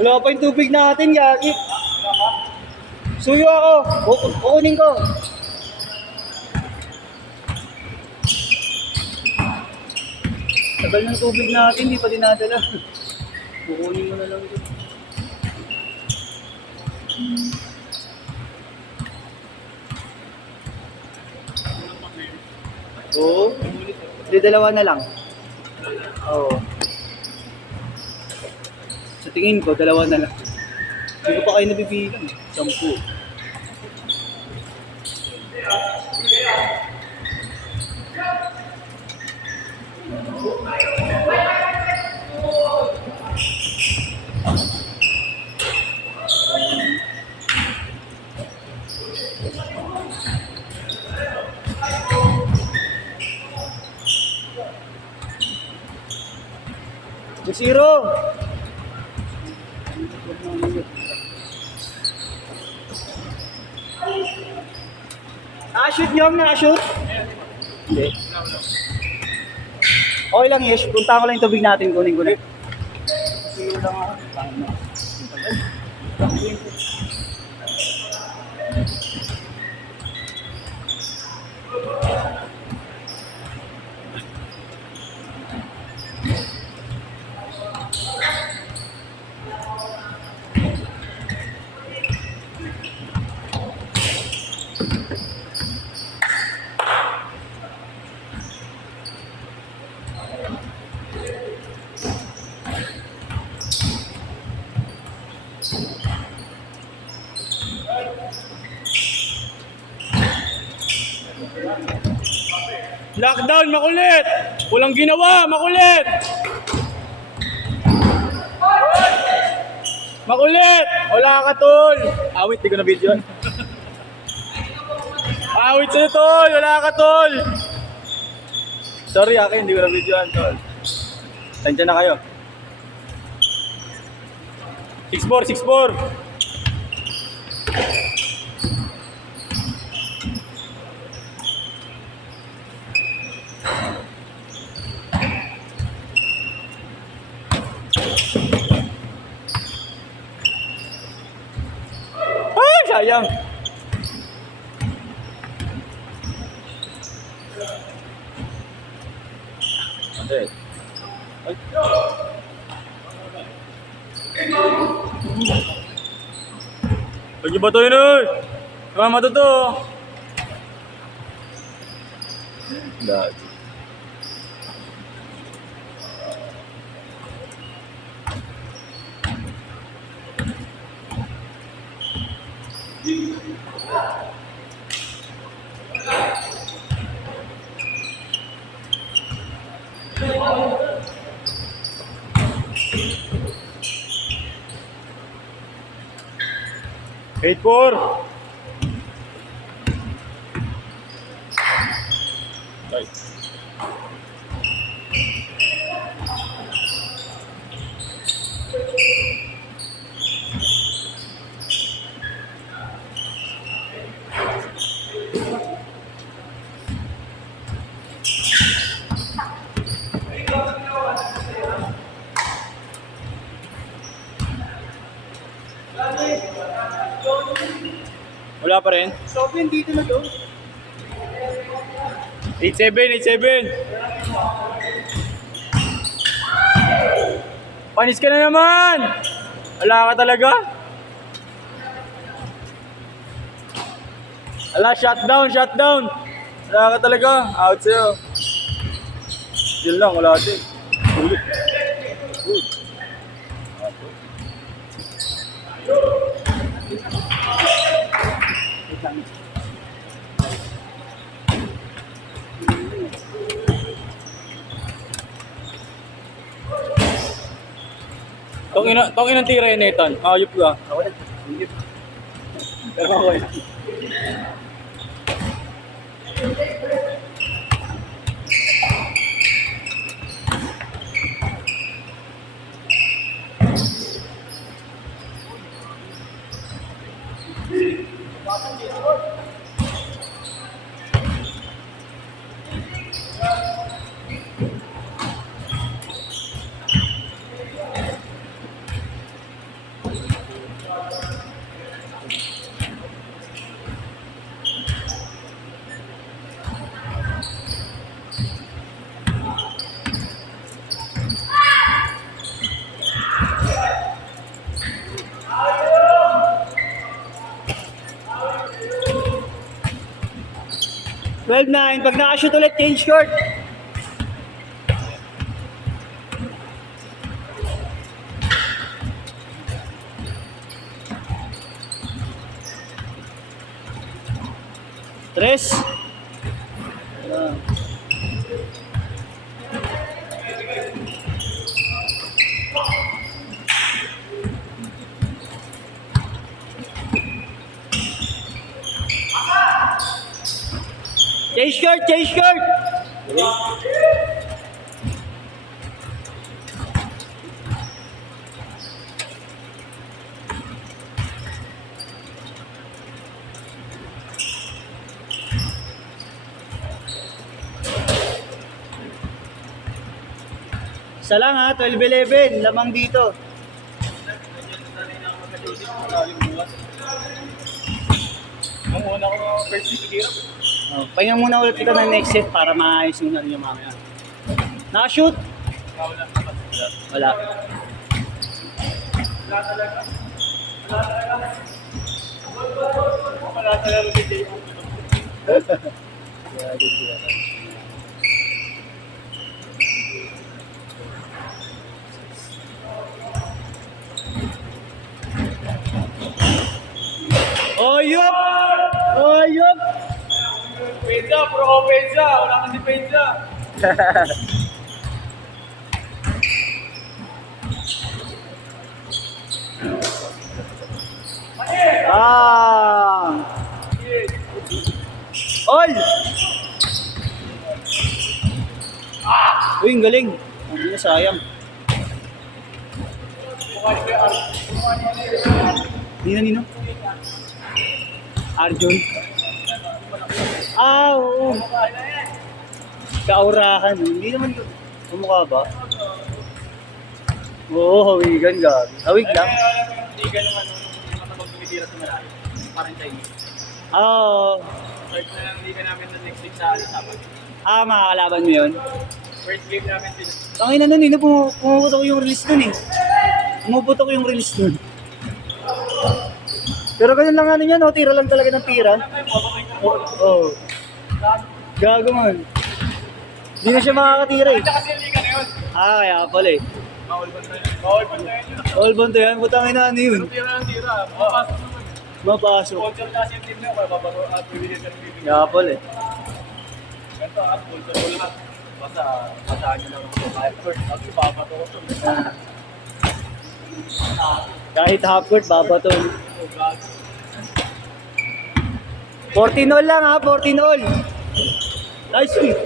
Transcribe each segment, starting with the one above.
Wala pa yung tubig natin, Yagi. Suyo ako. Kukunin ko. Tagal ng tubig natin, hindi pa dinadala. Kukunin mo na lang ito. Oo. Hindi, dalawa na lang. Oo. Sa tingin ko, dalawa na lang. Hindi ko pa kayo nabibilang. 10. Zero. Nakashoot niyo? Nakashoot? Hindi. Okay lang, Yesh. Punta ko lang yung tubig natin. Kunin ko na. Suyo lang ako. Lockdown, makulit! Walang ginawa, makulit! Makulit! Wala ka, tol! Awit, di ko na video. Awit sa'yo, tol! Wala ka, tol! Sorry, akin, hindi ko na video, tol. Tansya na kayo. 6-4, 6-4! Ay, sayang. Ate. Ay. Lagi ba to yun eh? Mama to to. Lagi. Eight four. Right. Wala pa rin? Sobrang dito na to. 8-7, 8-7. Panis ka na naman! Wala ka talaga? Wala, shutdown, shutdown! Wala ka talaga, out sa'yo. Yun lang, wala din. Ulit. Good. Tong inang tira yun, Nathan. Ayop ka. Ako na. Pero ako na. 12-9. Pag nakashoot ulit, change court. Tres. Change court, change court. Isa lang ha, 12-11. Lamang dito. Ang una ko first hit, hirap. Oh, pahinga muna ulit kita ng next set para maayos yung yung mamaya. Nakashoot? Wala. Wala talaga si Jay. Oyop! Oyop! Pensa, pro pensa. Wala kang depensa. Ah! All! Ah! Uy, ang galing. Hindi na sayang. Nino? Arjun? Ah, oo. Kaurahan. Hindi naman yun. Kumukha ba? Oo, hawigan gabi. Hawig lang. Hindi ka naman matapag tumitira sa malayo. Parang Chinese. Oo. Start na lang hindi ka namin na next week sa Sabado. Ah, makakalaban mo yun? First game namin sila. Tangina nun eh, pumuputok ko yung release nun eh. Pumuputok ko yung release nun. Pero ganun lang ano yan, no? Tira lang talaga ng tira. Oo. Oh. Gago man. Hindi na siya makakatira eh. Kasi hindi ka na yun. Ah, kaya pala eh. Bawal ba tayo? Bawal ba tayo? All bond yan, putangin na ano yun. Tira ng tira. Mapasok naman. Mapasok. Sponsor kasi yung team na kaya babaro at bibigyan ka ng bibigyan. Kaya pala eh. Ganito sponsor ko lahat. Basta basahan nyo lang ako. Kahit first, at ipapato ko ito. Kahit half court, babaton. Oh, God. 14-all lang ha, 14-all. Nice sweep.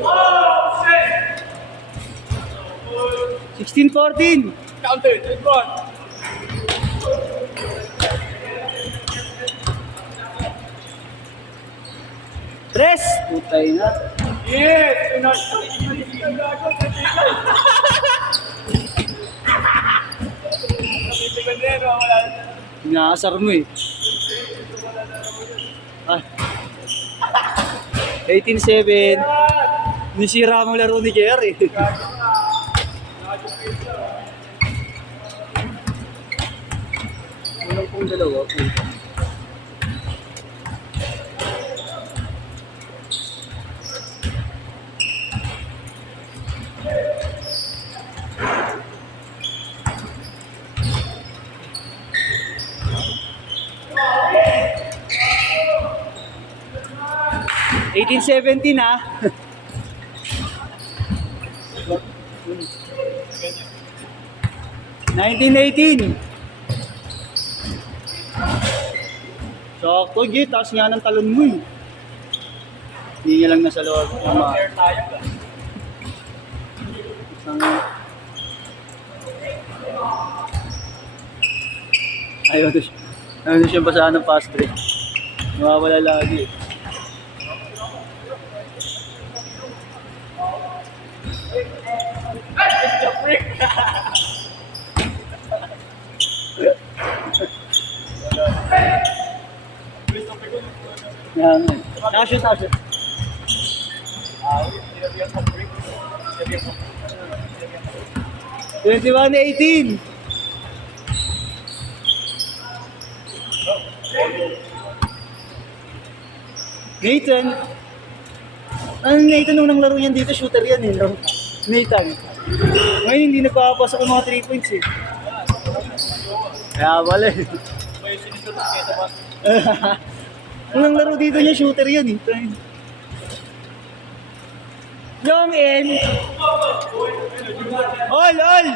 16-14. Counter, take one. Tres. Putay na. Yes! Inaasar mo eh. Ah. 18-7. Nisira mo laro ni JR eh. Walang pong dalawa po. Eighteen 17 ah. 19-18. Sakto, G. Taas nga ng talon mo eh. Hindi niya lang nasa loob. Tama. Fair tayo ba? Isang... Ayaw na siya basahan ng fast break. Nawawala lagi eh. Yan. Nakashoot. 21-18. Nathan. Ang Nathan nung laro yan dito, shooter yan eh. No? Nathan. Ngayon hindi nagpapasok ng mga 3 points eh. Kaya pala eh. Nung laro dito niya, shooter yan eh. Young in! Ol! Ol!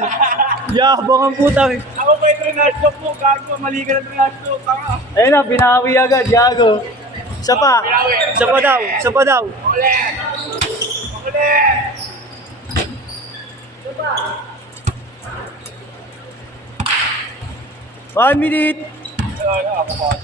Yabang ang putang eh. Ako pa yung trash talk mo, gago, mali ka na trash talk, tanga. Ayun na, binawi agad, Yago. Isa pa. Isa pa daw. Isa pa daw. Ulit! Ulit! 1 minute. Ako pa